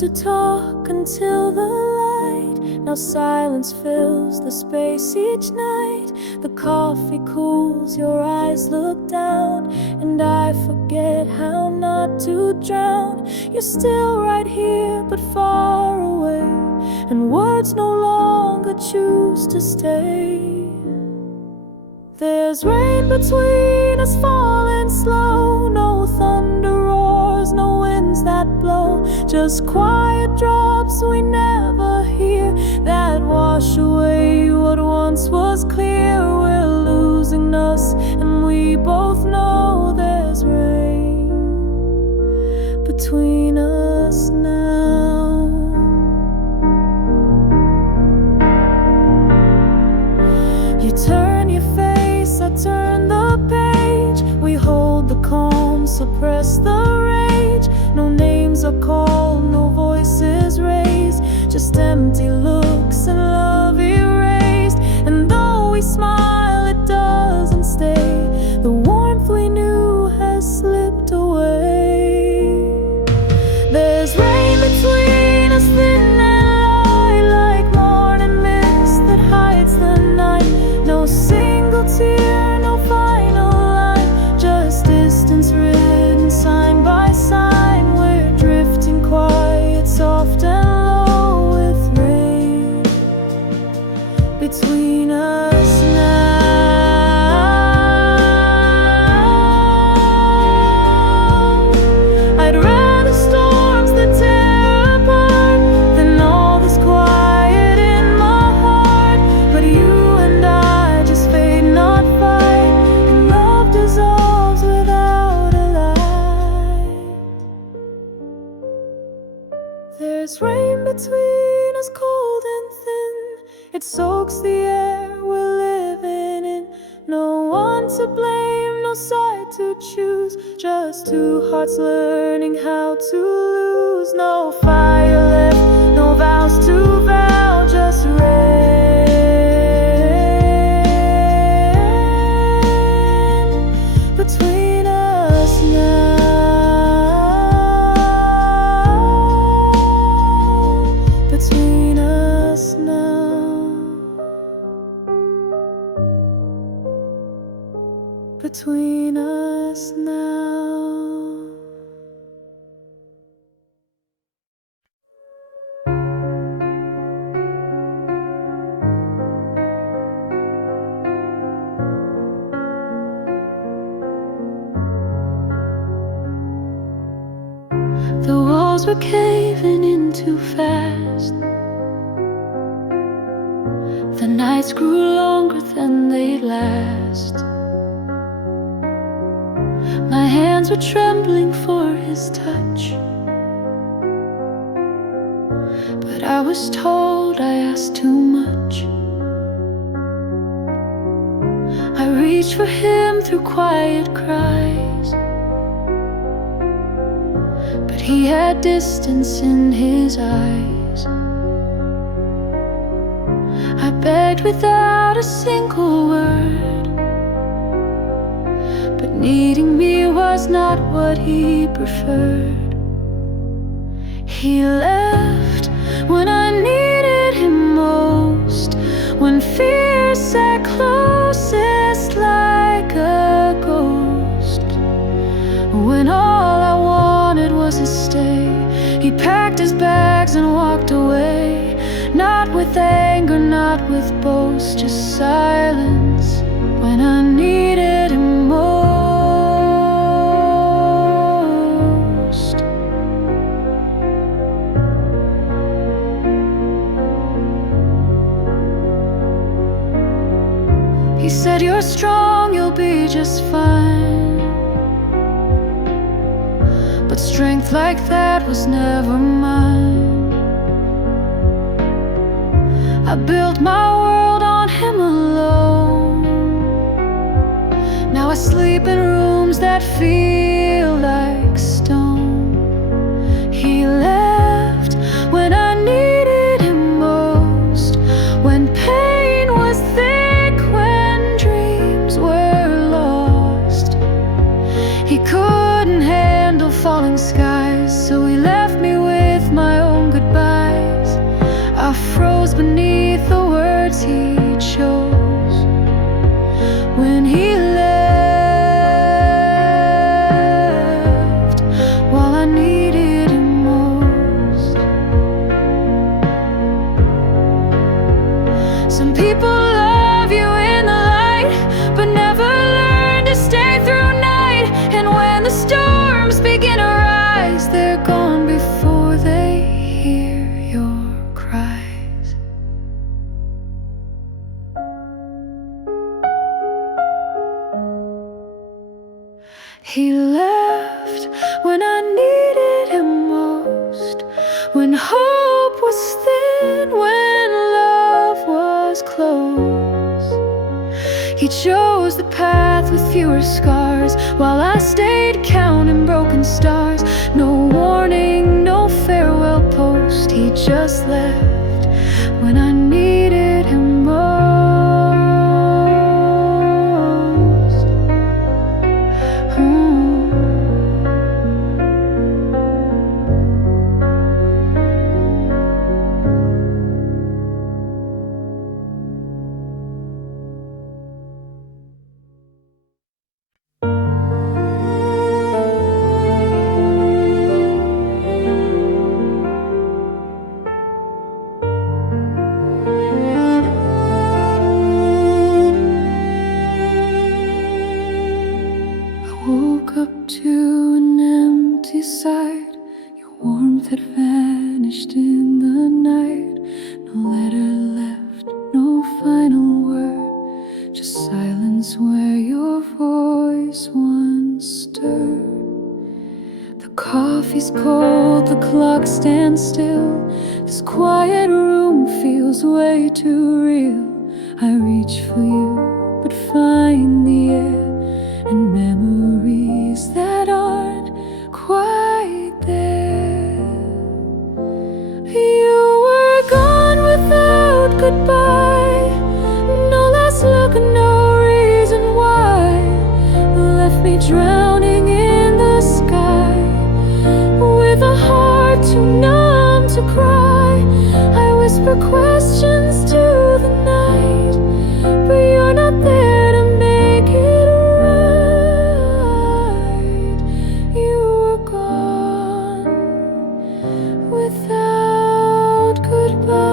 to talk until the light. Now silence fills the space each night. The coffee cools, your eyes look down, and I forget how not to drown. You're still right here, but far away, and words no longer choose to stay. There's rain between us falling slow. No thunder roars, no winds that blow. Just quiet drops we never hear, that wash away what once was clear. We're losing us, and we both know there's rain between us now. You turn your face, I turn the page. We hold the calm, suppress the rage. No names are called, no voices raised, just empty looks and love erased. And though we smile, it doesn't stay. The warmth we knew has slipped away. There's rain between us, thin and light, like morning mist that hides the night. No single tear, no final line, just distance written sign by sign. We're drifting quiet, soft and low, with rain between us now. I'd rather storms that tear apart than all this quiet in my heart. But you and I just fade, not fight, and love dissolves without a light. There's rain between us, cold and thin. It soaks the air we're living in. No one to blame, no side to choose, just two hearts learning how to lose. No fire left, no vows to vow, just rain between us now. Between us now. Between us now. The walls were caving in too fast. The nights grew longer than they'd last. My hands were trembling for his touch, but I was told I asked too much. I reached for him through quiet cries, but he had distance in his eyes. I begged without a single word, but needing me was not what he preferred. He left when I needed him most, when fear sat closest like a ghost, when all I wanted was his stay. He packed his bags and walked away, not with anger, not with boast, just silence when I needed him most. He said, "You're strong, you'll be just fine." But strength like that was never mine. I built my world on him alone. Now I sleep in rooms that feel like stone. He left when I needed him most, when pain was thick, when dreams were lost. He couldn't handle falling skies, so he left me with my own hope was thin, when love was close. He chose the path with fewer scars, while I stayed counting broken stars. No warning, no farewell post. He just left when I needed him most. Woke up to an empty sight. Your warmth had vanished in the night. No letter left, no final word, just silence where your voice once stirred. The coffee's cold, the clock stands still. This quiet room feels way too real. I reach for you, but find the air and memories that aren't quite there. You were gone without goodbye. No last look, no reason why. Left me drowning in the sky, with a heart too numb to cry. I whisper questions to the night, but you're not there to make it right. You were gone without goodbye.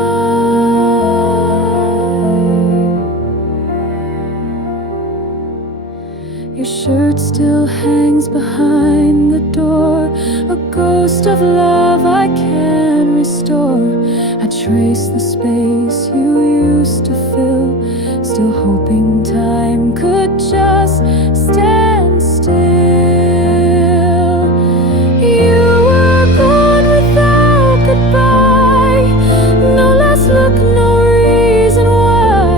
Your shirt still hangs behind the door, a ghost of love I can't restore. I trace the space you used to fill, still hoping time could just stand still. You were gone without goodbye. No last look, no reason why.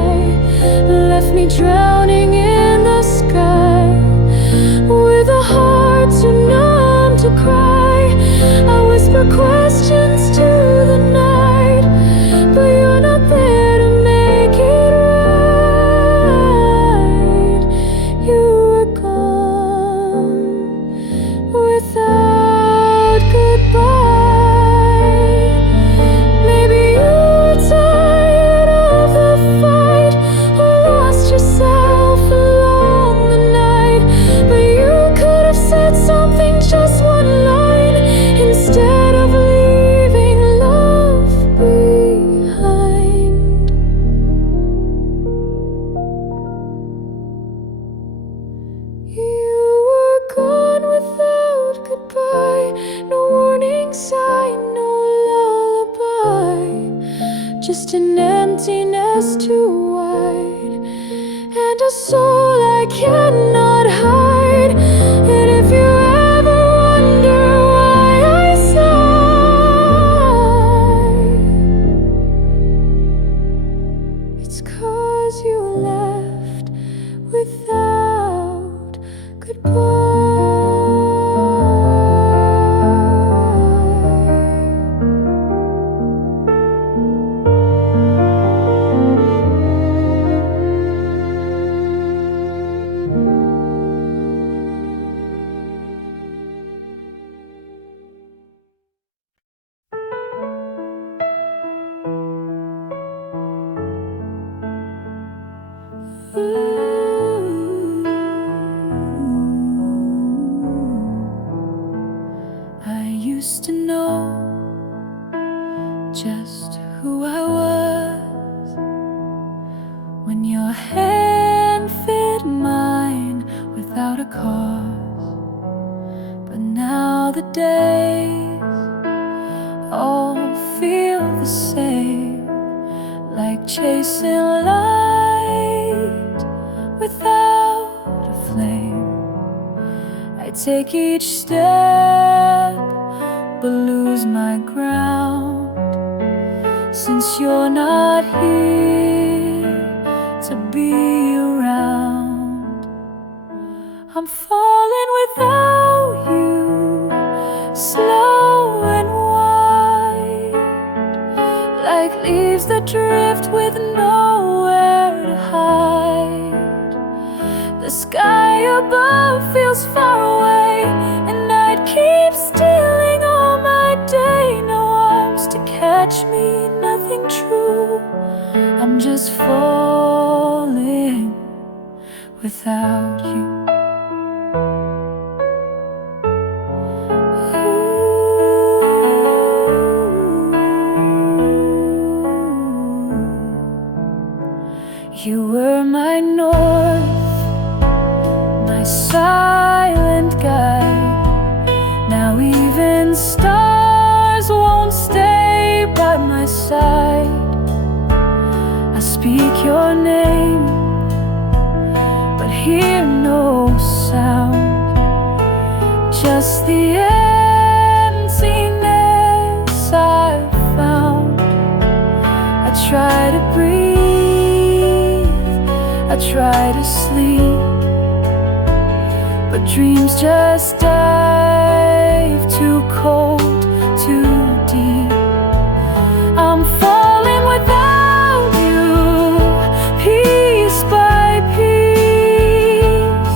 Left me drowning in the sky, with a heart too numb to cry. I whisper questions to the night, but you're not there to make it right. You were gone without goodbye. Maybe you were tired of the fight, or lost yourself along the night. But you could have said something, just one line, instead of leaving love behind. You were gone without goodbye. No warning sign, no lullaby, just an emptiness too wide, and a soul I cannot hide. And if you ever wonder why I sigh, it's 'cause you left without goodbye. I used to know just who I was when your hand fit mine without a cause. But now the days all feel the same, like chasing light without a flame. I take each step but lose my ground, since you're not here to be around. I'm falling without you, slow and wide, like leaves that drift with nowhere to hide. The sky above feels far away, and night keeps stealing all my day. No arms to catch me, nothing true. I'm just falling without you. You were my north, my silent guide. Now even stars won't stay by my side. I speak your name, but hear no sound, just the emptiness I've found. I try to breathe, I try to sleep, but dreams just dive too cold, too deep. I'm falling without you, piece by piece.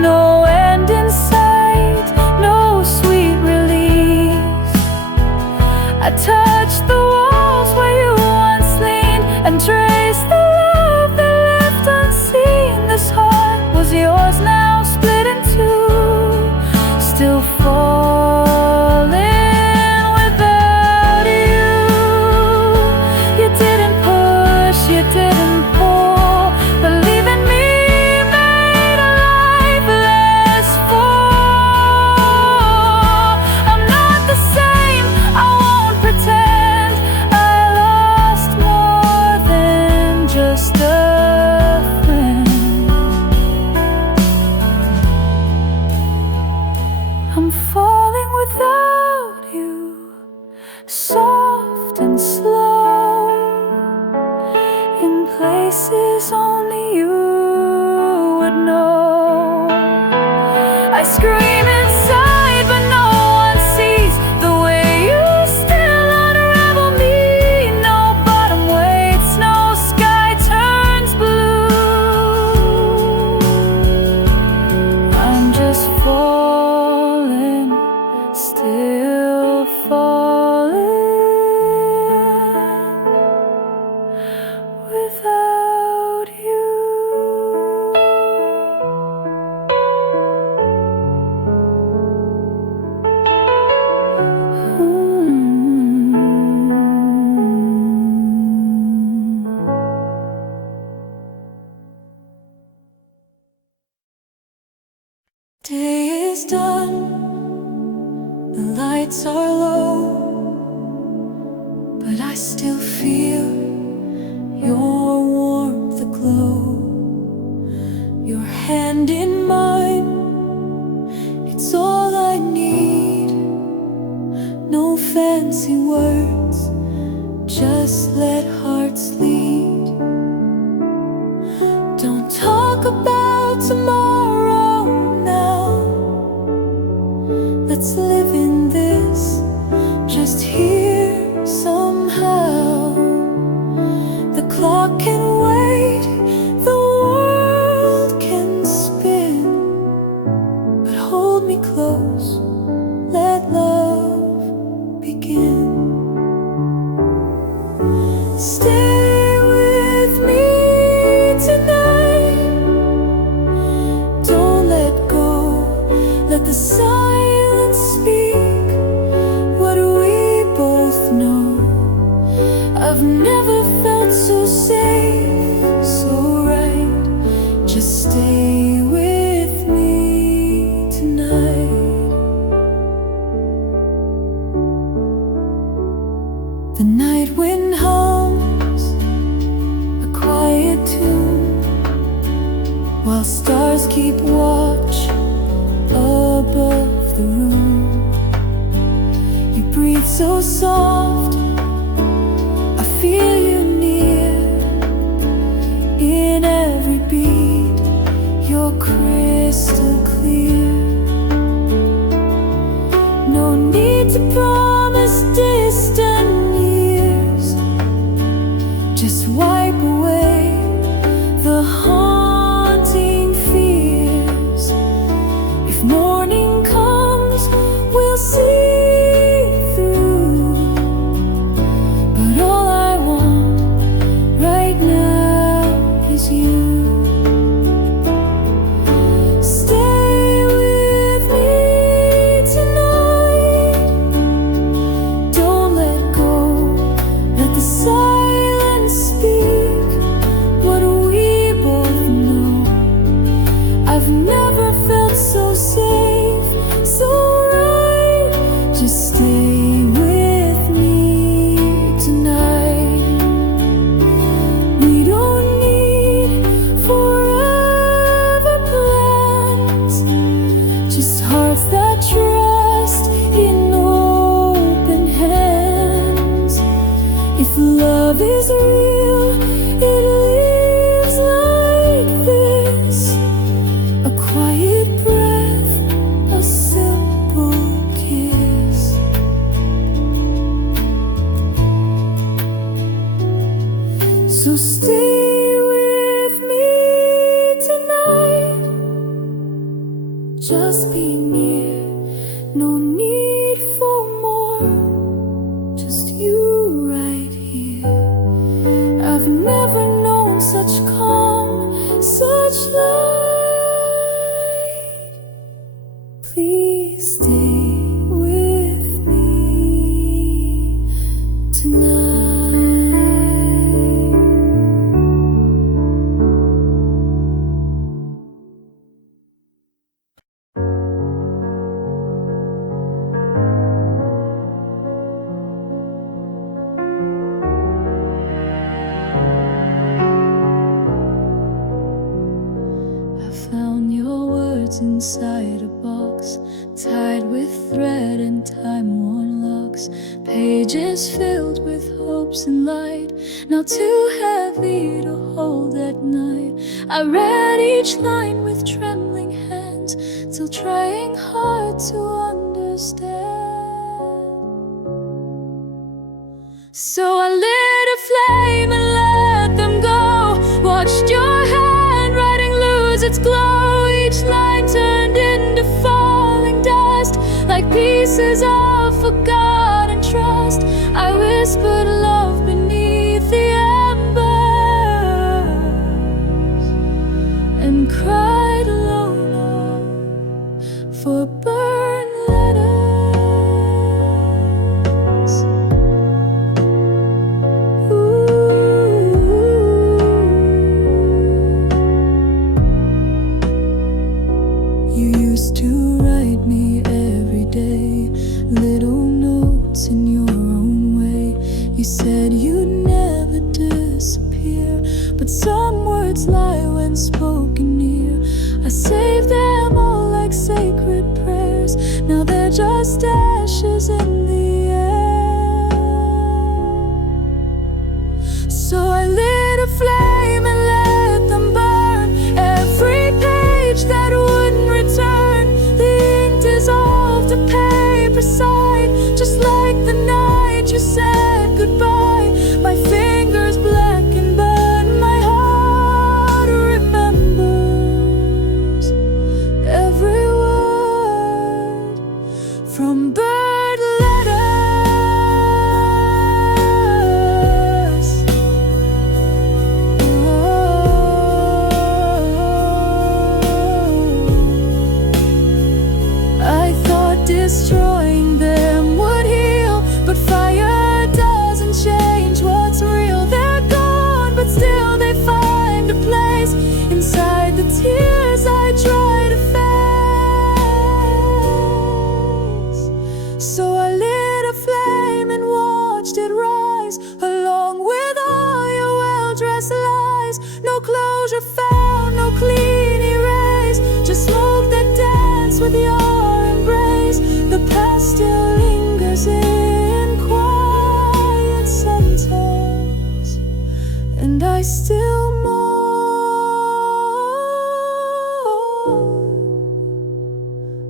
No end in sight, no sweet release. I touch the walls where you once leaned and trace the love that left unseen. This heart was yours, now split in two, still falling without you. You didn't push, you didn't pull, but leaving me made a life less full. I'm not the same, I won't pretend. I lost more than just a friend. I'm falling without you, soft and slow, in places only you would know. I scream inside, but no one sees the way you still unravel me. No bottom waits, no sky turns blue. I'm just falling, still falling without you. Day is done, the lights are low, but I still feel your warmth aglow. Your hand in mine, it's all I need. No fancy words, just let hearts lead. Don't talk about tomorrow now. Let's live in this, just here somehow. The clock can wait, the world can spin, but hold me close, let love begin. Stay with me tonight, don't let go, let the silence speak what we both know. I've never felt so safe, so right. Just stay with me tonight. The night wind hums a quiet tune, while stars keep watch above the room. You breathe so soft, I love is real, it lives like this. A quiet breath, a simple kiss. So stay with me tonight. Just be near, no need for more. Just you right here. I've never known such calm, such light. Please stay with me tonight. Found your words inside a box, tied with thread and time-worn locks. Pages filled with hopes and light, now too heavy to hold at night. I read each line with trembling hands, still trying hard to understand. So I lit a flame and let them go. Watched your hand writing lose its glow. Each line turned into falling dust, like pieces of forgotten trust. I whispered love beneath the embers and cried alone for burned letters. You used to write me every day, little notes in your own way. You said you'd never disappear, but some words lie when spoken near. I saved them all like sacred prayers, now they're just ashes in the air. So I lit a flame and let them burn every page that wouldn't return. The ink dissolved the paper side, just like the night you said goodbye. My fingers black and burned, my heart remembers every word from burned letters. I thought destroying them would heal, but fire doesn't change what's real. They're gone, but still they find a place inside the tears I try to face. So I lit a flame and watched it rise, along with all your well-dressed lies. No closure found, no clean erase, just smoke that dance with your embrace. The past still lingers in quiet sentence, and I still mourn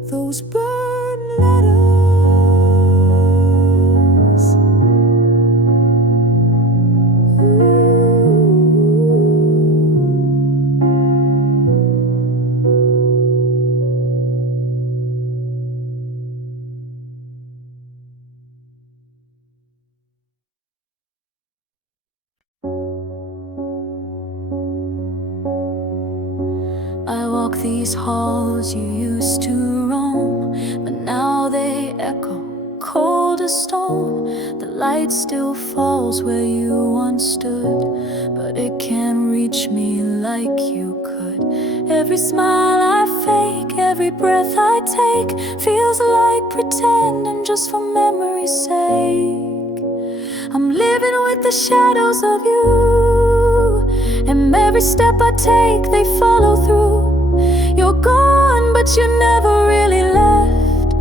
those burned letters. I walk these halls you used to roam, but now they echo cold as stone. The light still falls where you once stood, but it can't reach me like you could. Every smile I fake, every breath I take, feels like pretending just for memory's sake. I'm living with the shadows of you, and every step I take, they follow through. You're gone, but you never really left.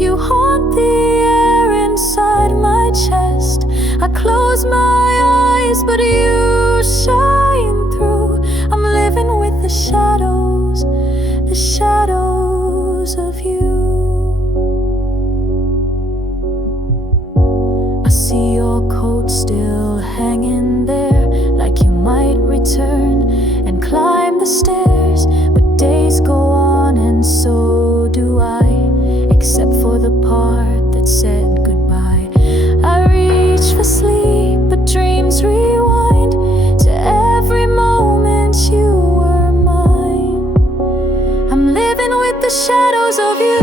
You haunt the air inside my chest. I close my eyes days, but you shine through. I'm living with the shadows of you. I see your coat still hanging there, like you might return and climb the stairs. But days go on and so do I, except for the part that said goodbye. I reach for sleep, but dreams rewind to every moment you were mine. I'm living with the shadows of you.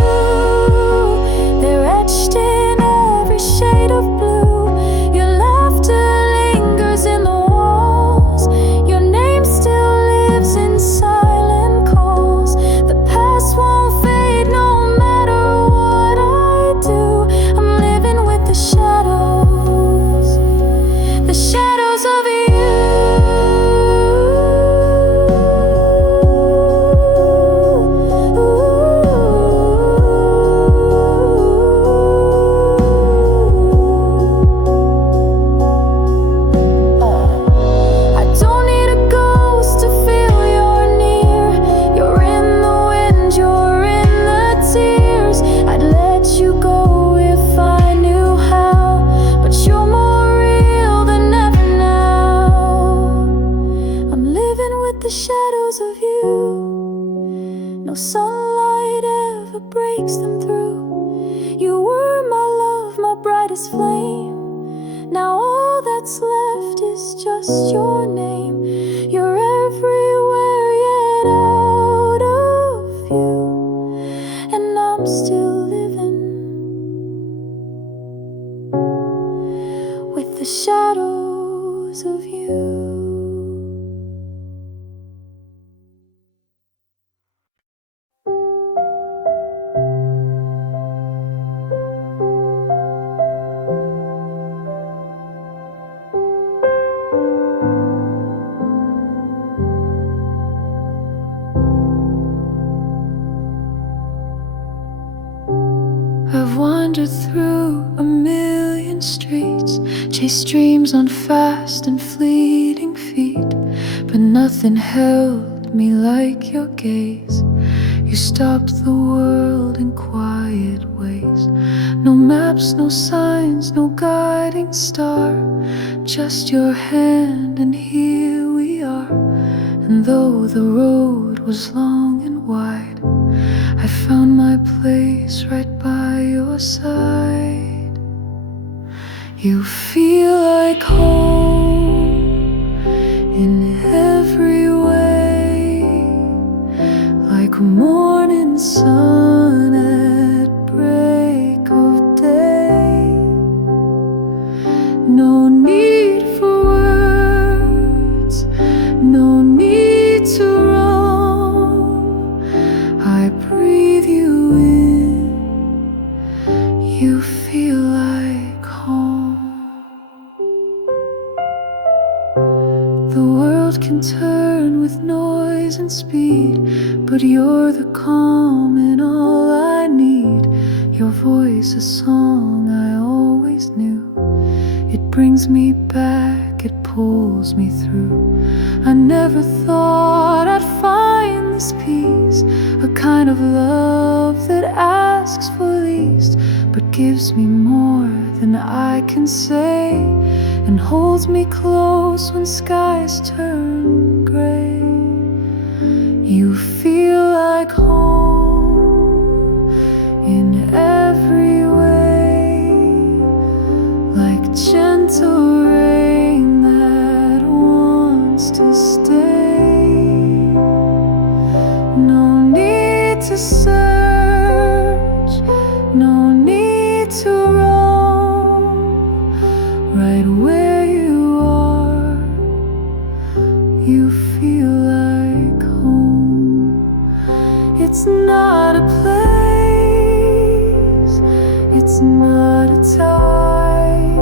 They're etched in every shade of blue. Your laughter lingers in the walls. Your name still lives in silent calls. The past won't fade no matter what I do. I'm living with the shadows of you. The shadows of you, no sunlight ever breaks them through. You were my love, my brightest flame. Now all that's left is just your name. You're everywhere yet out of view, and I'm still living with the shadows of you. I've wandered through a million streets, chased dreams on fast and fleeting feet, but nothing held me like your gaze. You stopped the world in quiet ways. No maps, no signs, no guiding star, just your hand, and here we are. And though the road was long and wide, I found my place right by your side. You feel like home in every way, like a morning sun at break of day. No need for words, no need to roam. I breathe you in, you feel like home. The world can turn with noise and speed, but you're the calm in all I need. Your voice, a song I always knew. It brings me back, it pulls me through. I never thought I'd find this peace, a kind of love that asks for least, but gives me more than I can say, and holds me close when skies turn gray. You feel like home in every way, like gentle rain that wants to stay. No need to search, no need to roam. Right where you are, you feel like home. It's not a place, it's not a time,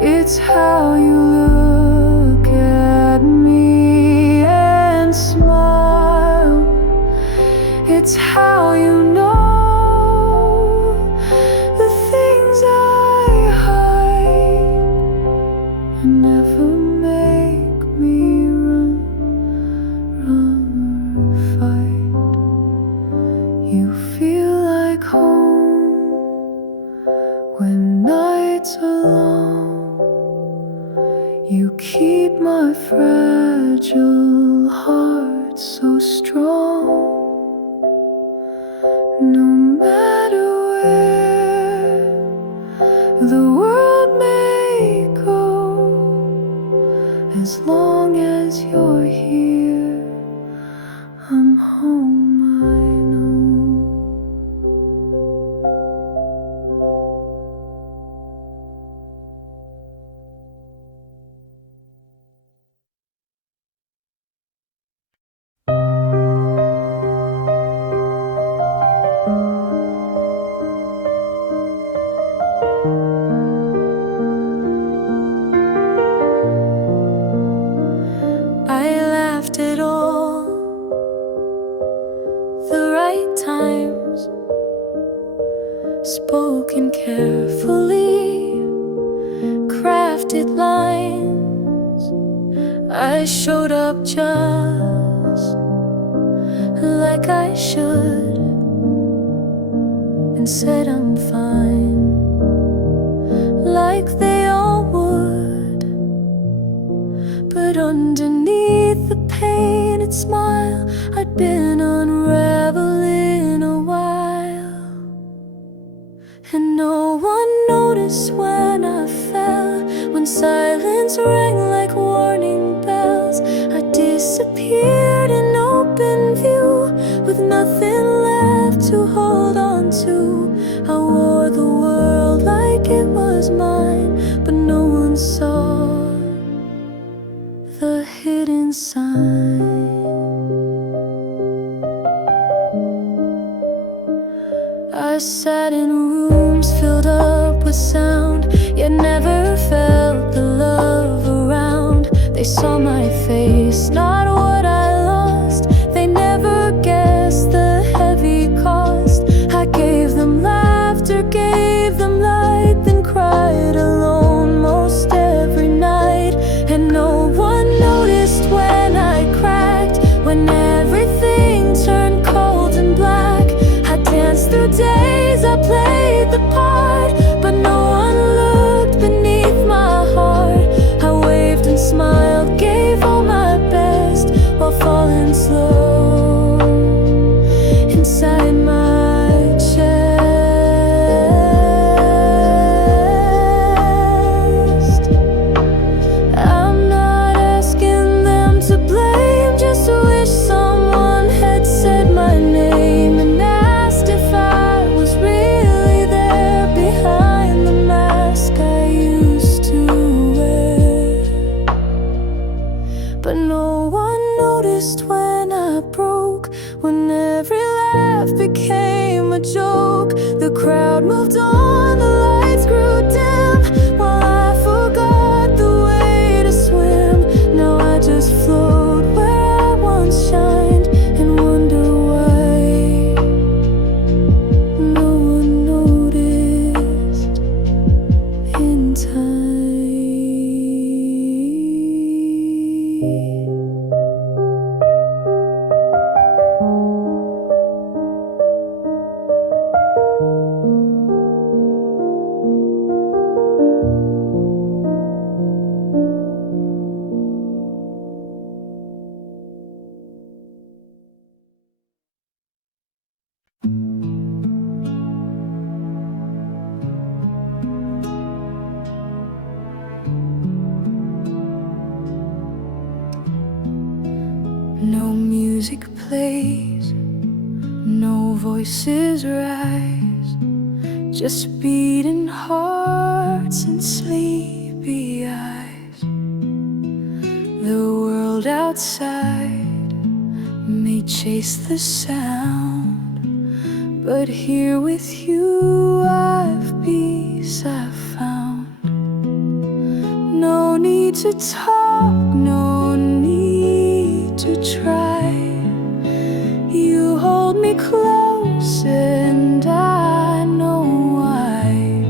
it's how you look at me and smile. It's how you know the things I hide and never You keep my fragile heart so strong. No matter where the world may go, as long as you're here, I'm home, I know. I laughed at all the right times, spoken carefully, crafted lines. I showed up just like I should and said I'm fine, like they all would. But underneath the painted smile, I'd been unraveling a while. And no one noticed when I fell, when silence rang like warning bells. I disappeared in open view, with nothing left to hold on to. I wore the world like it was mine, but no one saw the hidden sign. I sat in rooms filled up with sound, yet never felt the love around. They saw my face, not what I lost. They never guessed the heavy cost. I gave them laughter, gave them light, then cried alone most every night. And no one noticed when I cracked, when everything turned cold and black. I danced through days, I played the part, but no one looked beneath my heart. I waved and smiled, gave all my best, while falling slow inside my chest. I'm not asking them to blame, just wish someone had said my name and asked if I was really there behind the mask I used to wear. But no one noticed when I broke, when every laugh became a joke. The crowd moved on, the lights grew dim, while I forgot the way to swim. Now I just float where I once shined and wonder why no one noticed in time. No music plays, no voices rise, just beating hearts and sleepy eyes. The world outside may chase the sound, but here with you I've peace I've found. No need to talk, no need to try. You hold me close and I know why.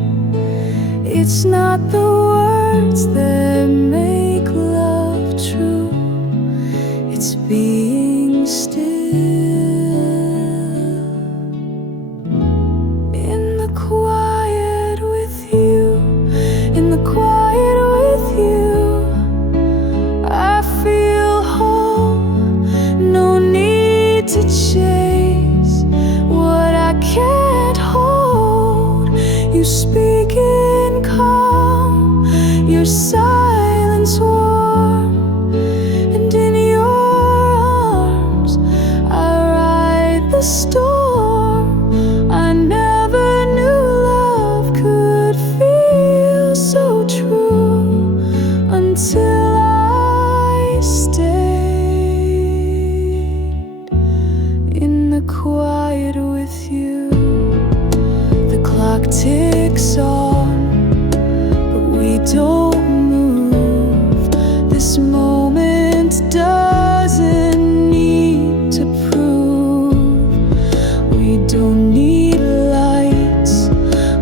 It's not the words that make love true, it's being still in the quiet with you, in the quiet with you. your silence warm, and in your arms I ride the storm. I never knew love could feel so true until I stayed in the quiet with you. The clock ticks on, but we don't move. This moment doesn't need to prove. We don't need lights,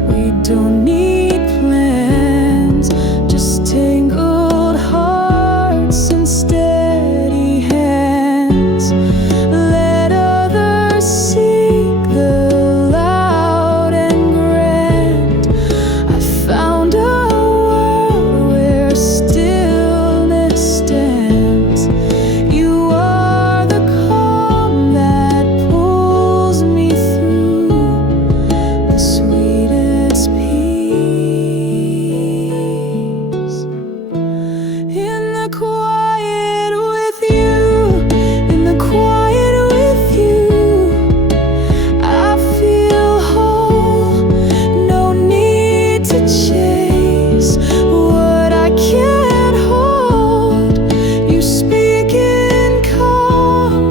we don't need plans, just tangled hearts and steady hands. Let others seek the loud and grand. I found a world where stillness stands. You are the calm that pulls me through the sweetest peace. In the quiet with you, in the quiet with you, I feel whole. No need to chase what I can't hold. You speak in calm,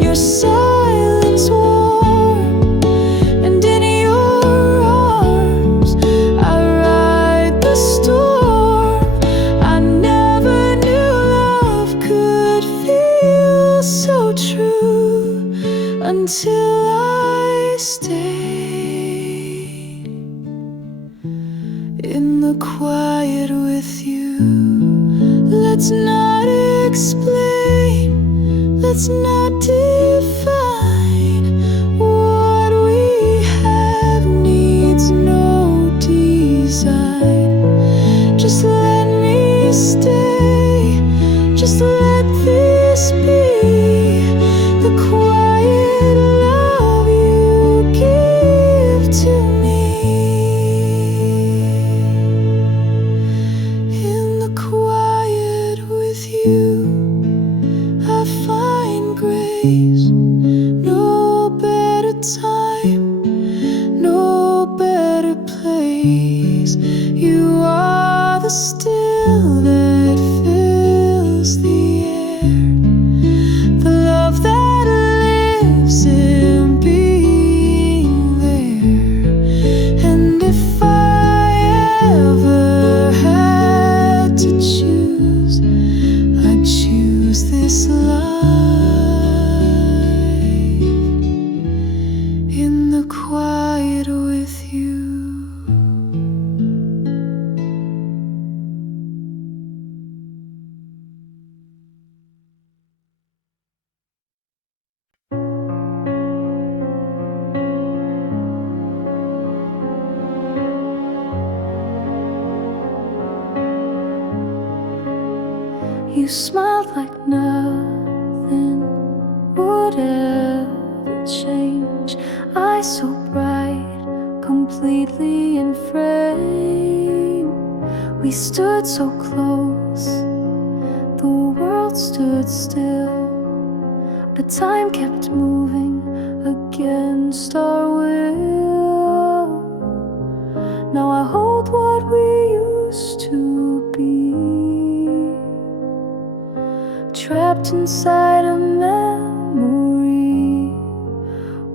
your silence warm, and in your arms I ride the storm. I never knew love could feel so true until I stayed in the quiet with you. Let's not explain, let's not define. What we have needs no design. Just let me stay, just let this be the quiet love you give to me. In the quiet with you, I find grace. No better time, no better place. You are the still that fills the air, the love that lives in being there. And if I ever had to choose, I'd choose this life in the quiet with you. You smiled like nothing would ever change. Eyes so bright, completely in frame. We stood so close, the world stood still, but time kept moving against our will. Now I hold what we used to be, trapped inside a memory.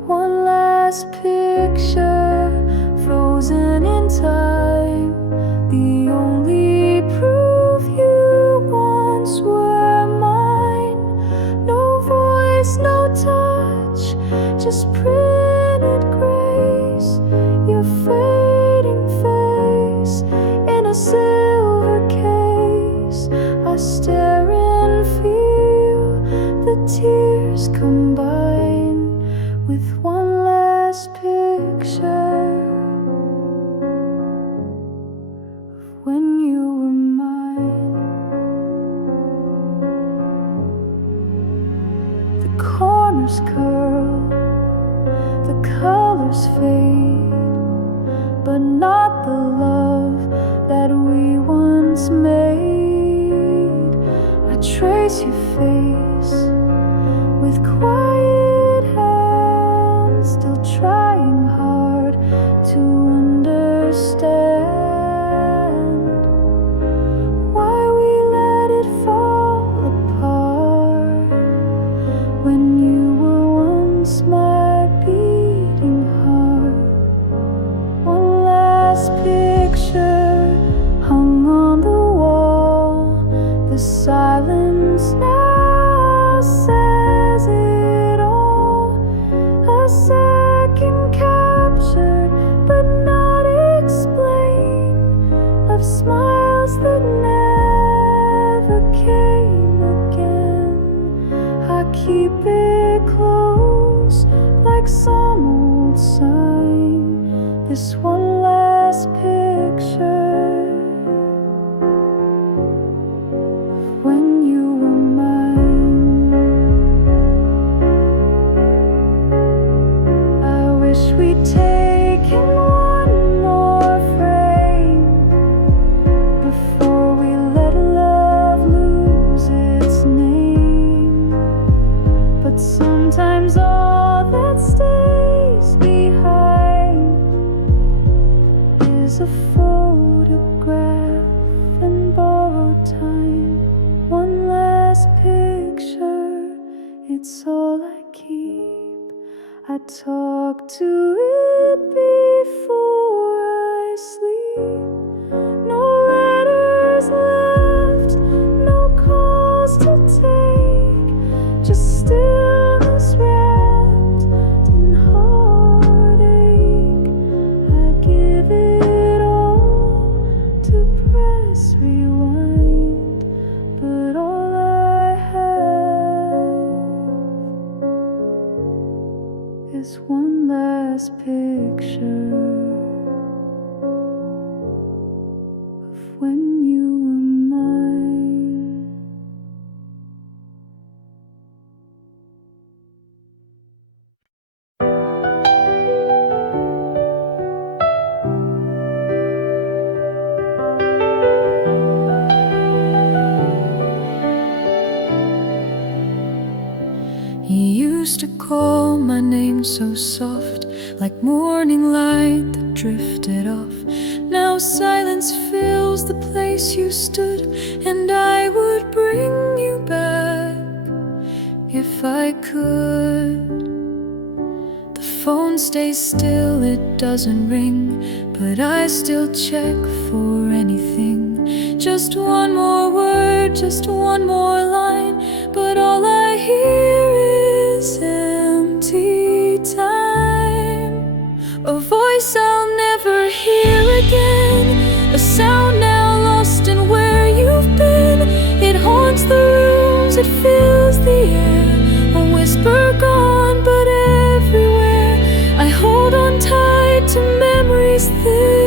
One last picture, frozen in time, the only proof you once were mine. No voice, no touch, just printed grace. Your fading face in a silver case. I stare and feel the tears combine with one last picture of when you were mine. The corners curl, the colors fade, but not the love that we once once made. I trace your face with quiet hands, still trying hard to understand why we let it fall apart when you were once my beating heart. One last picture hung on the wall. The silence now says it all. A second captured but not explained, of smiles that never came again. I keep it close like some old sign, this one last picture of when you were mine. I wish we'd taken one more frame before we let love lose its name. But sometimes all that stays behind is a photograph and borrowed time. One last picture, it's all I keep. I talk to it before I sleep. No letters left, no calls to take, just stillness wrapped in heartache. I'd give it all to press rewind, but all I have is one last picture of when you were mine. You used to call my name so soft, like morning light that drifted off. Now silence fills the place you stood, and I would bring you back if I could. The phone stays still, it doesn't ring, but I still check for anything. Just one more word, just one more line, but all I hear is empty time. A voice I'll never hear again, a sound now lost in where you've been. It haunts the rooms, it fills the air, a whisper gone but everywhere. I hold on tight to memories thin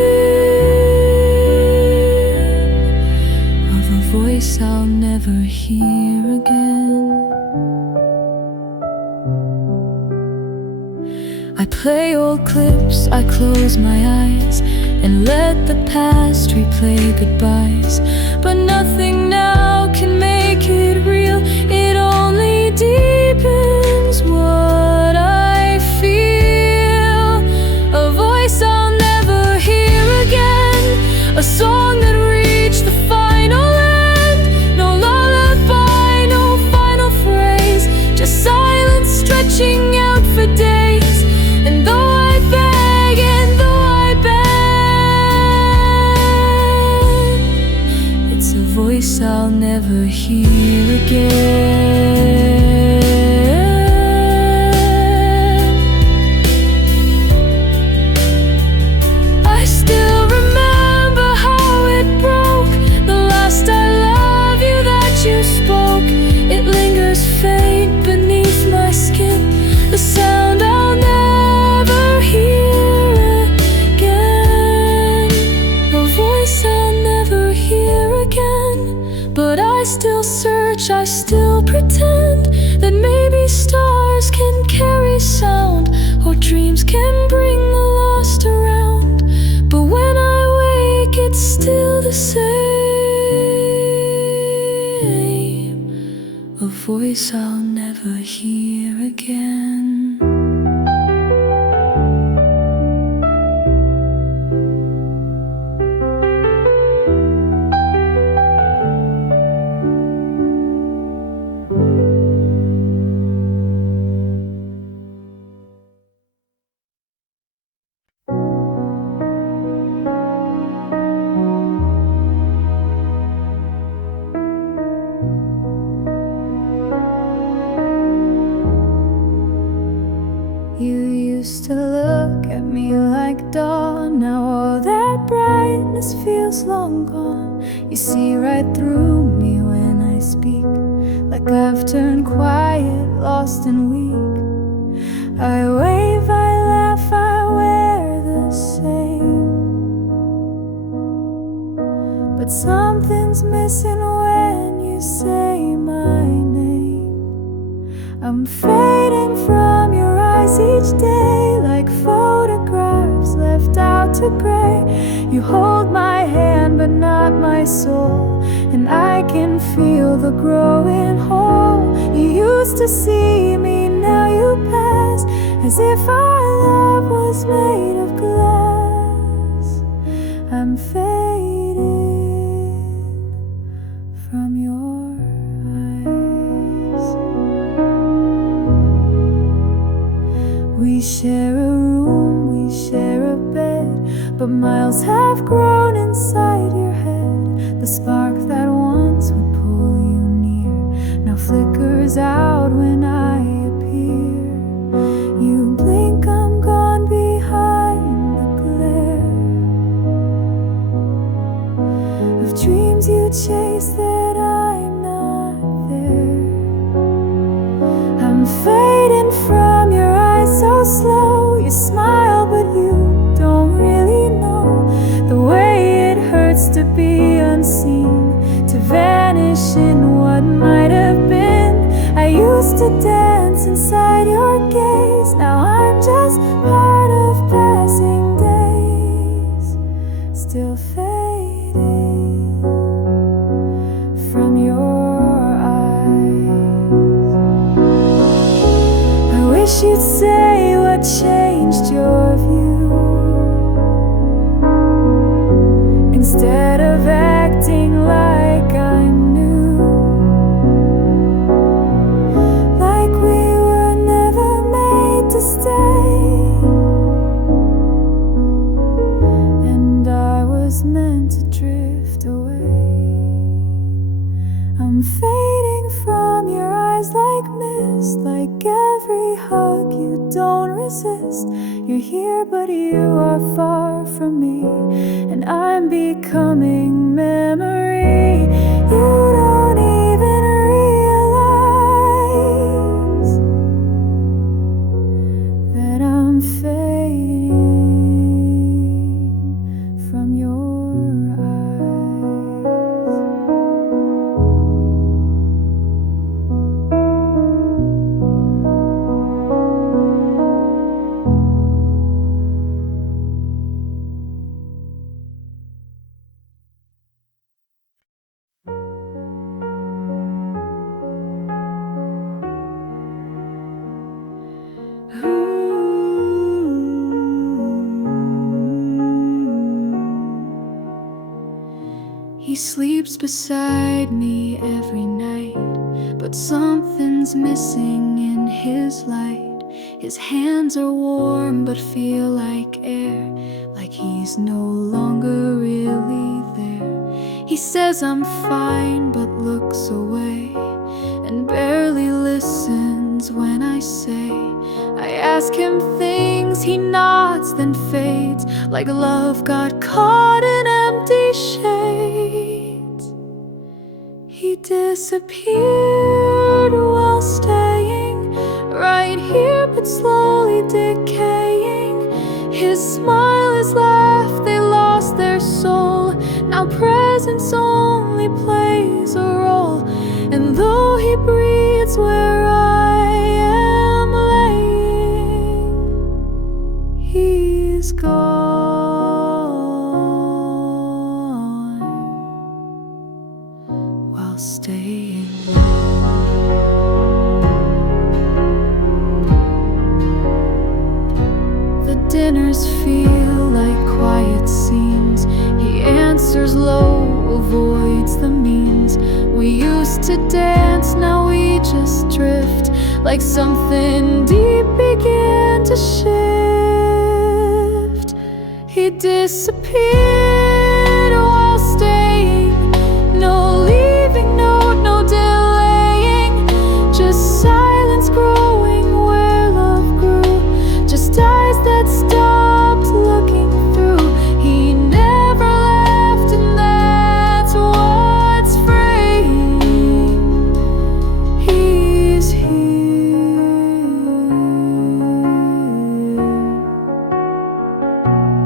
of a voice I'll never hear again. I play old clips, I close my eyes and let the past replay goodbyes, but nothing now can make it real. It only deepens what I feel. A voice I'll never hear again, a song that reached the final end. No lullaby, no final phrase, just silence stretching out for days. And though I beg, and though I beg, it's a voice I'll never hear again. I still remember how it broke, the last I love you that you spoke. It lingers faint beneath my skin, the sound I'll never hear again. A voice I'll never hear again. But I still search, I still pretend that maybe stars can carry sound, or dreams can bring the lost around. But when I wake, it's still the same. voice I'll never hear again. You used to look at me like dawn. Now all that brightness feels long gone. You see right through me when I speak, like I've turned quiet, lost and weak. I wave, I laugh, I wear the same, but something's missing when you say my name. I'm fading from your eyes each day, like photographs left out to gray. You hold my hand but not my soul, and I can feel the growing hole. You used to see me, now you pass, as if our love was made of glass. I'm fading from your eyes. We share a room, we share a bed, but miles have grown inside your head. The spark that once would pull you near now flickers out when I appear. You blink, I'm gone behind the glare of dreams you chase that I'm not there. I'm fading from your eyes so slow. You smile but you don't really know the way it hurts to be unseen, to vanish in what might have been. I used to dance inside your gaze, now I'm just part of passing days, still fading from your eyes. I wish you'd say what changed your view, instead of acting like I'm new, like we were never made to stay, and I was meant to drift away. I'm fading from your eyes like mist, like every hug you don't resist. You're here but you are far from me, and I'm becoming memory. You don't even realize that I'm fading from your eyes. He sleeps beside me every night, but something's missing in his light. His hands are warm but feel like air, like he's no longer really there. He says I'm fine but looks away, and barely listens when I say. I ask him things, he nods then fades, like love got caught in empty shades. He disappeared while staying right here but slowly decaying. His smile, his laugh, they lost their soul. Now presence only plays a role, and though he breathes where I am laying, he's gone while staying. just feel like quiet scenes. He answers low, avoids the means. We used to dance, now we just drift, like something deep began to shift. He disappeared while staying, no leaving note, no delaying, just silence growing where love grew, just eyes that stopped looking through. He never left, and that's what's freeing. He's here,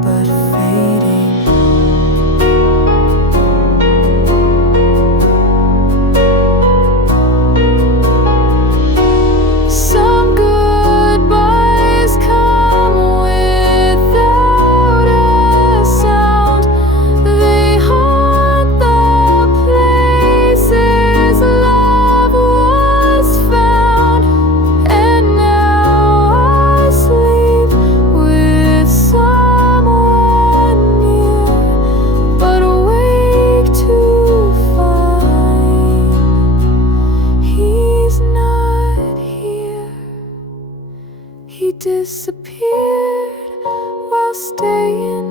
but fading. Some goodbyes come without a sound. They haunt the places love was found. And now I sleep with someone near, but awake to find he's not here. He disappeared while staying,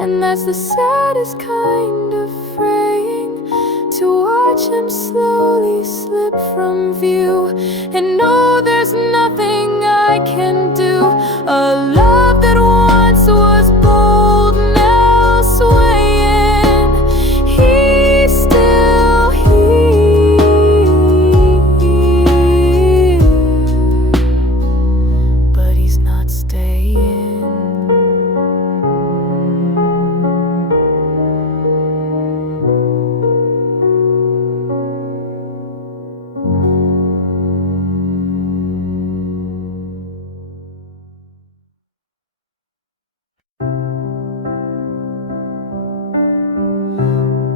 and that's the saddest kind of fraying, to watch him slowly slip from view and know there's nothing I can do. A love that once was bold, now swaying. He's still here, but he's not staying.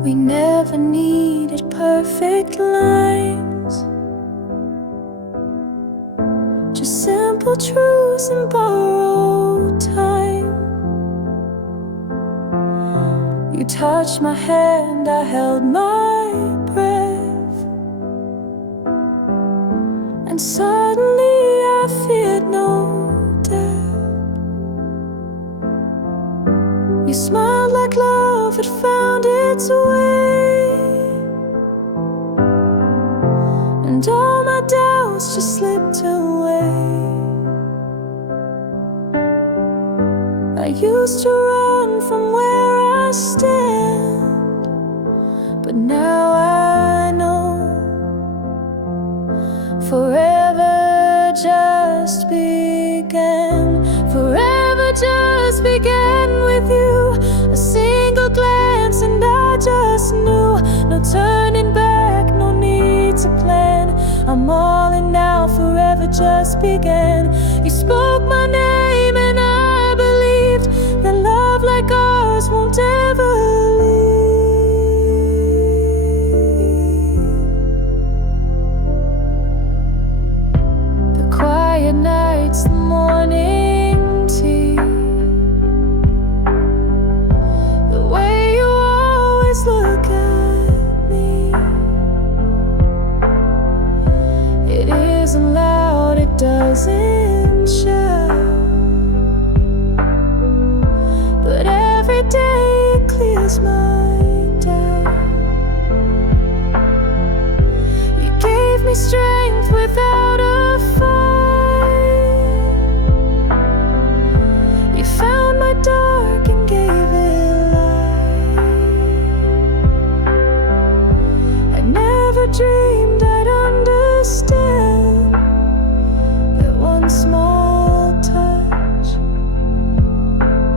We never needed perfect lines, just simple truths and borrowed time. You touched my hand, I held my breath, and suddenly I feared no death. You smiled like love had found its way, and all my doubts just slipped away. I used to run from where I stand, but now I know forever just began. Forever just began with you. A single glance and I just knew. No turning back, no need to plan. I'm all in now, forever just began. You spoke my name and I believed that love like ours won't ever leave. The quiet nights, the morning tea, the way you always look at me. It isn't loud, it doesn't shout, but every day it clears my doubt. You gave me strength without a fight. You found my dark and gave it light. I never dreamed I'd understand that one small touch,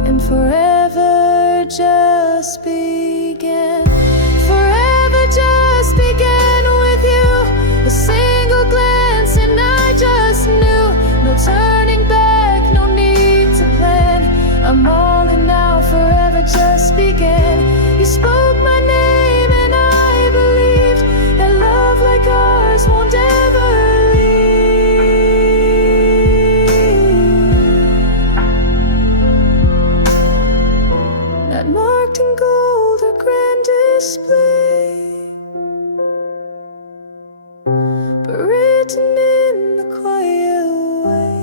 and forever just began. Forever just began with you. A single glance and I just knew. No turning back, no need to plan. I'm all in now, forever just began. You spoke my name and I believed that love like written in the quiet way.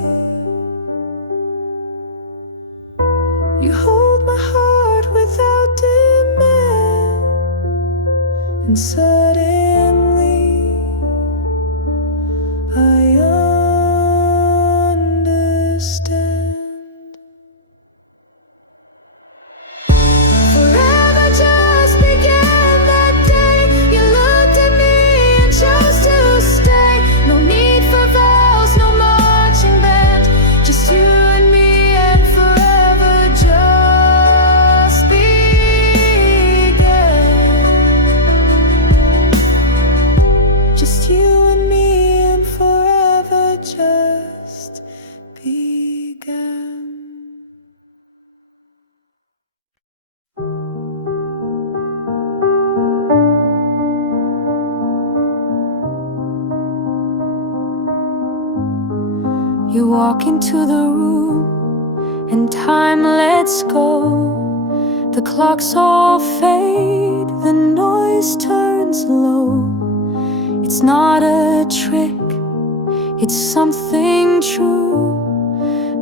You hold my heart without demand, and suddenly I understand. Forever just began that day. You looked at me and chose to stay. No need for vows, no marching band, just you and me, and forever just began. Just you and me, and forever just began. You walk into the room and time lets go. The clocks all fade, the noise turns low. It's not a trick, it's something true.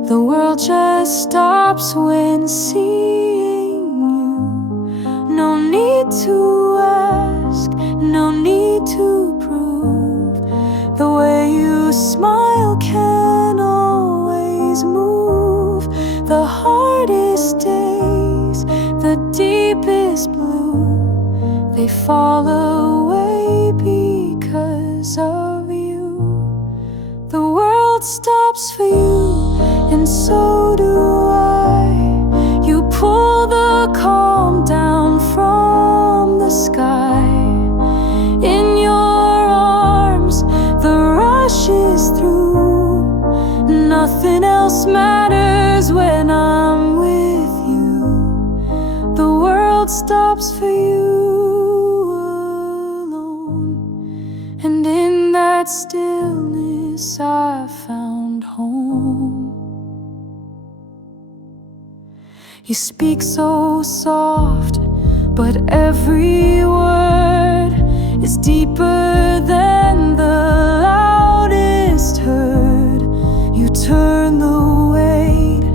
The world just stops when seeing you. No need to ask, no need to prove. The way you smile can always move the hardest days, the deepest blue. They fall away because of you. The world stops for you, and so do I. You pull the calm down from the sky. In your arms, the rush is through. Nothing else matters when I'm with you. The world stops for you alone, and in that stillness I found home. You speak so soft, but every word is deeper than the loudest heard. You turn the weight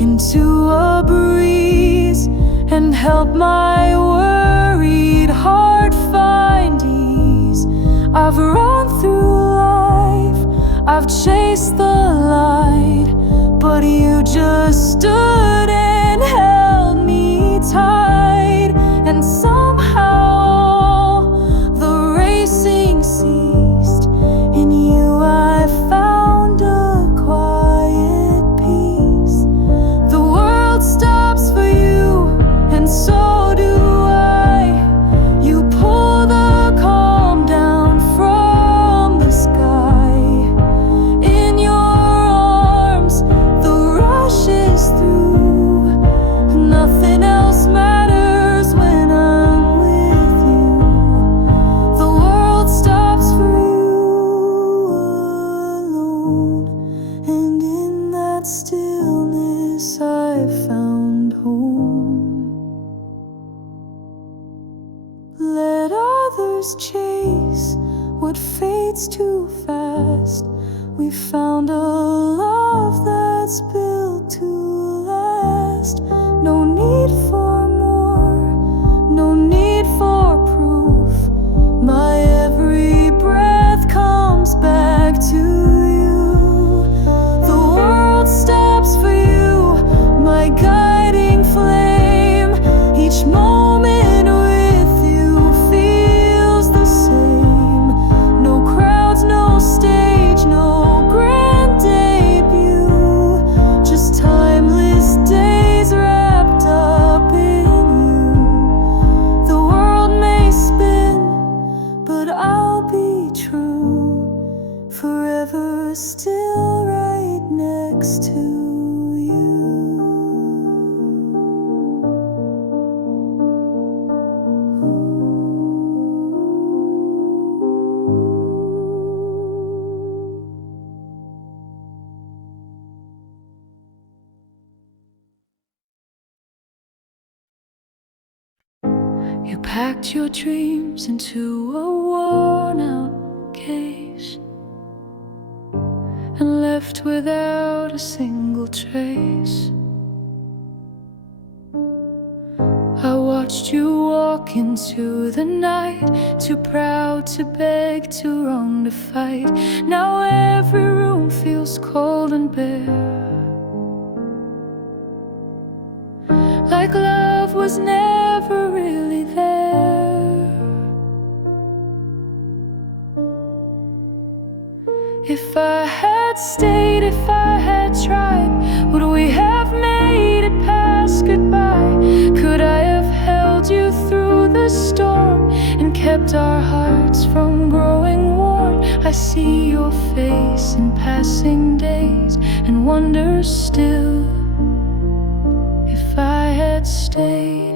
into a breeze and help my worried heart find ease. I've run through life, I've chased the light, but you just stood and held me tight. And somehow the racing ceased. In you I found a quiet peace. The world stops for you, and so do I. You pull the calm down from the sky. In your arms, the rush is through. Nothing else matters when I'm with you. The world stops for you alone, and in that stillness I found home. Let others chase what fades too fast. We found a love that's built to last. No need for more, no need for proof. My every breath comes back to you. The world stops for you, my guiding flame. Each moment with you feels the same. No crowds, no stage, no grand debut. Just timeless days wrapped up in you. The world may spin, but I'll be true. Forever still right next to you. You packed your dreams into a worn-out case. left without a single trace. I watched you walk into the night, too proud to beg, too wrong to fight. Now every room feels cold and bare, like love was never really there. If I had stayed, if I had tried, would we have made it past goodbye? Could I have held you through the storm and kept our hearts from growing warm? I see your face in passing days and wonder still if I had stayed.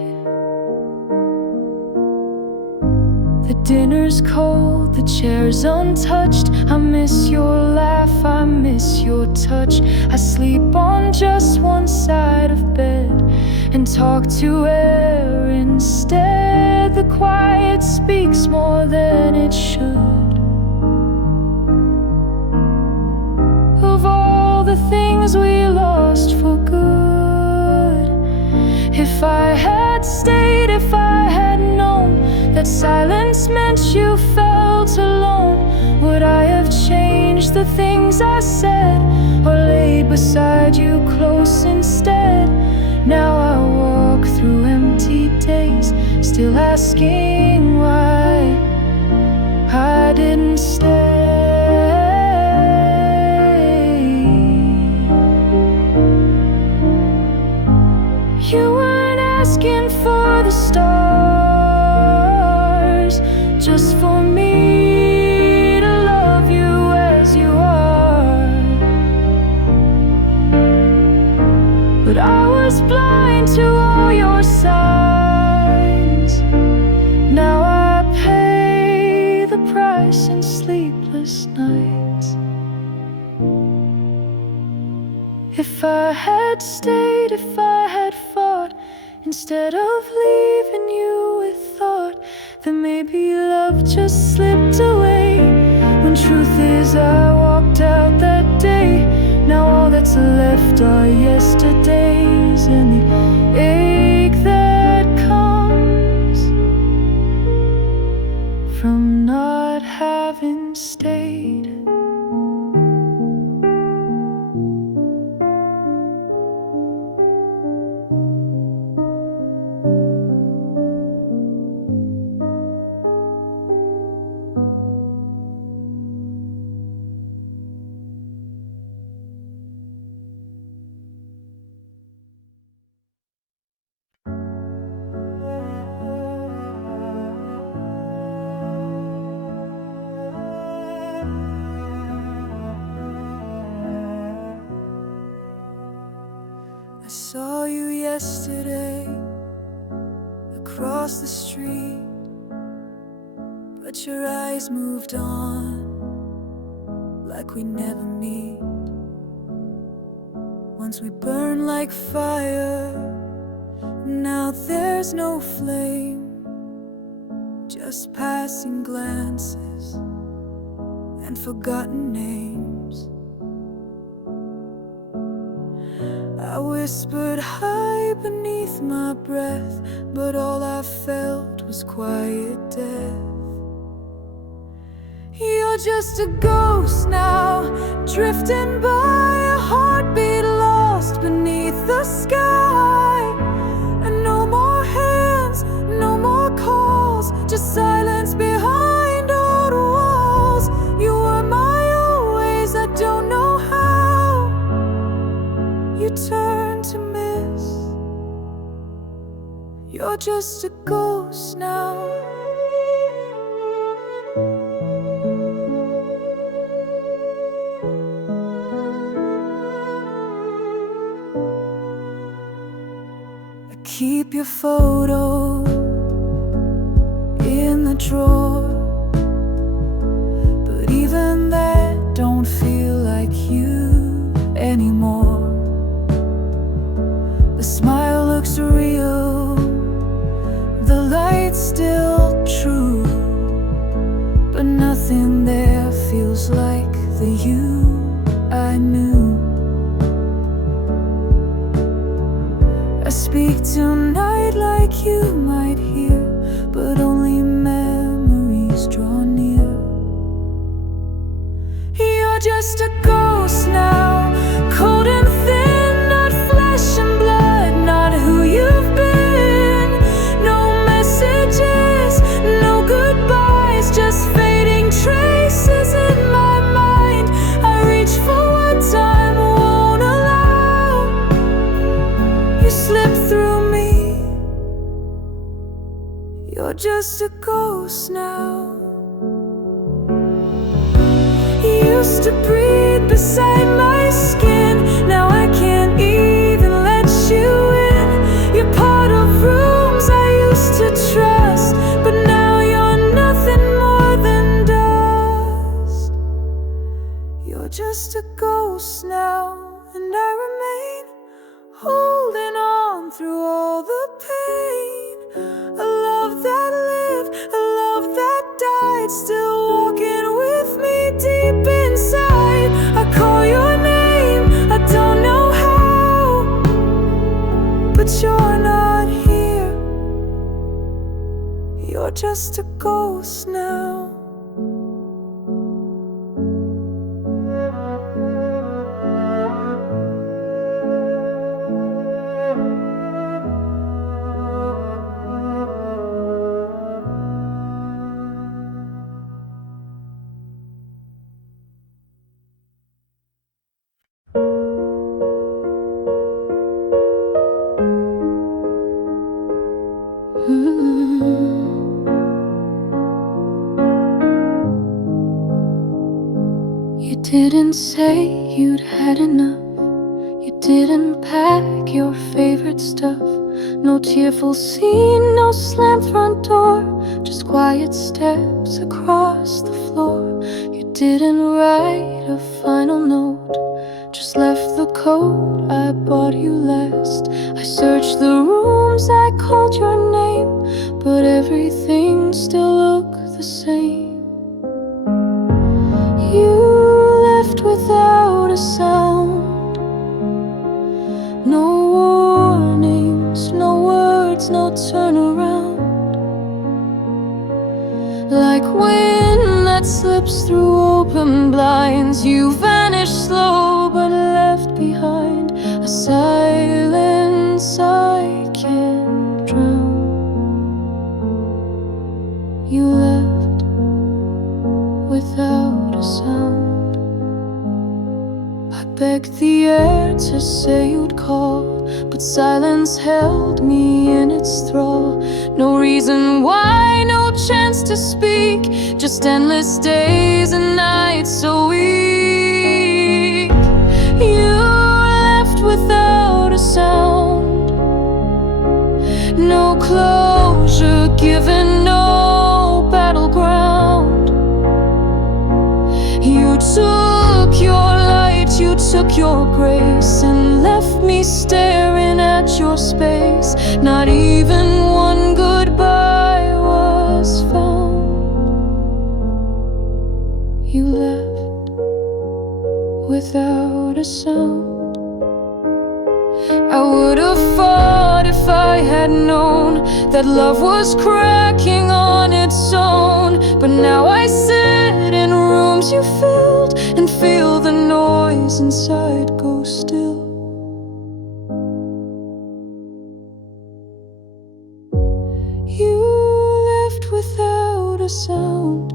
The dinner's cold, the chair's untouched. I miss your laugh, I miss your touch. I sleep on just one side of bed and talk to air instead. The quiet speaks more than it should. Of all the things we lost for good, if I had stayed, if I had known that silence meant you felt alone, would I have changed the things I said, or laid beside you close instead? Now I walk through empty days, still asking why I didn't stay. You weren't asking for the stars, just for me to love you as you are. But I was blind to all your signs. Now I pay the price in sleepless nights. If I had stayed, if I had fought, instead of leaving you with thought that maybe love just slipped away, when truth is I walked out that day. Now all that's left are yesterdays and the ache that comes from not having stayed. I saw you yesterday across the street, but your eyes moved on like we never meet. Once we burned like fire, now there's no flame, just passing glances and forgotten names. I whispered high beneath my breath, but all I felt was quiet death. You're just a ghost now, drifting by, a heartbeat lost beneath the sky. And no more hands, no more calls, just silence behind old walls. You were my always, I don't know how you turn to miss. You're just a ghost now. I keep your photo in the drawer, but even that don't feel like you anymore. The smile looks real, the light's still true, but nothing there feels like the you I knew. tonight like you might hear, but only memories draw near. You're just a ghost now, cold and thin, not flesh and blood, not who you've been. No messages, no goodbyes, just fading traces in my mind. I reach for what time won't allow. You slip through me. You're just a ghost now. You used to breathe beside my skin, now I can't even let you in. You're part of rooms I used to trust, but now you're nothing more than dust. You're just a ghost now, and I remain holding on through all the pain. A love that lived, a love that died, still walking with me deep inside. I call your name, I don't know how, but you're not here. You're just a ghost now. You didn't say you'd had enough. You didn't pack your favorite stuff. No tearful scene, no slammed front door, just quiet steps across the floor. You didn't write a final note, just left the coat I bought you last. I searched the rooms, I called your name, but everything still looked the same. You left without a sound, no warnings, no words, no turnaround. Like wind that slips through open blinds, you vanished slow but left behind a silence I can't drown. You left without a sound. I begged the air to say you'd call, but silence held me in its thrall. No reason why, no chance to speak, just endless days and nights so weak. You left without a sound, no closure given, no battleground. You took your light, you took your grace, and left me staring at your space. Not even one goodbye was found. You left without a sound. I would have fought if I had known that love was cracking on its own. But now I sit in rooms you filled and feel the noise inside go still. You left without a sound.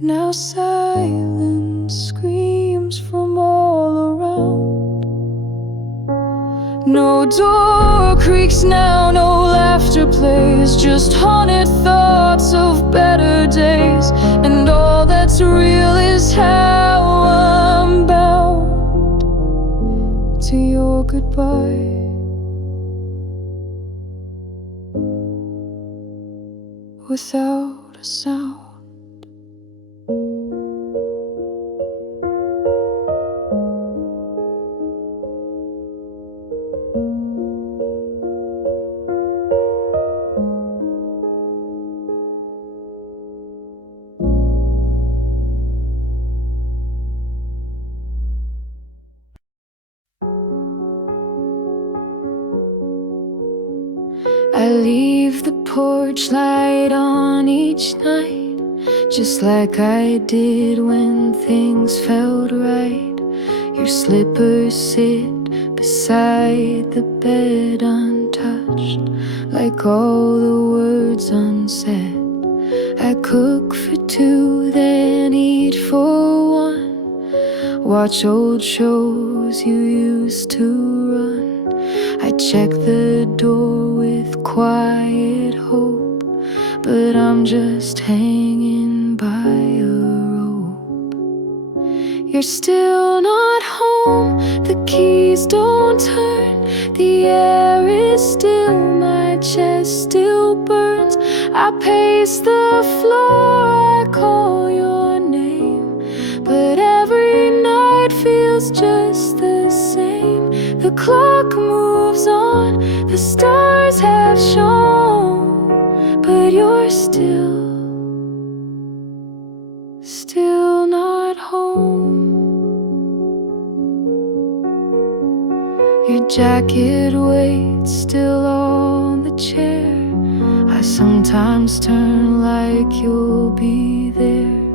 Now silence screams from all around. No door creaks now, no laughter plays, just haunted thoughts of better days. And all that's real is how I'm bound to your goodbye. Without a sound. I leave the porch light on each night, just like I did when things felt right. Your slippers sit beside the bed untouched, like all the words unsaid. I cook for two, then eat for one. Watch old shows you used to run. I check the door with quiet hope, but I'm just hanging by a rope. You're still not home, the keys don't turn, the air is still, my chest still burns. I pace the floor, I call your name, but every night feels just the same. The clock moves on, the stars have shone, but you're still not home. Your jacket waits still on the chair. I sometimes turn like you'll be there.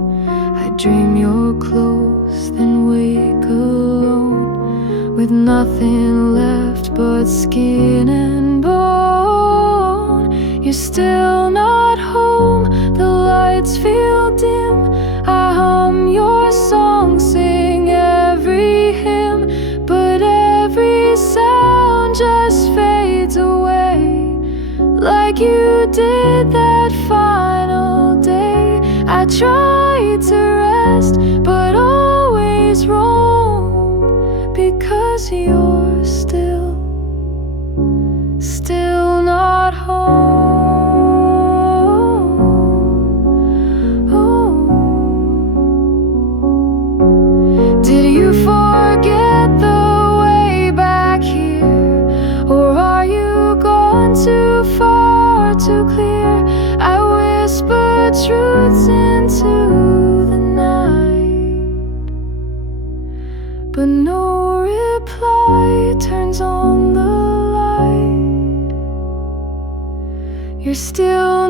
I dream you're close, then wake alone, with nothing left but skin and bone. You're still not home, the lights feel dim. I hum your song, sing every hymn, but every sound just fades away, like you did that final day. I tried to rest, but always wrong, because you're still not home. Did you forget the way back here, or are you gone too far to clear? I whisper truths into the night, but no reply turns on the light. You're still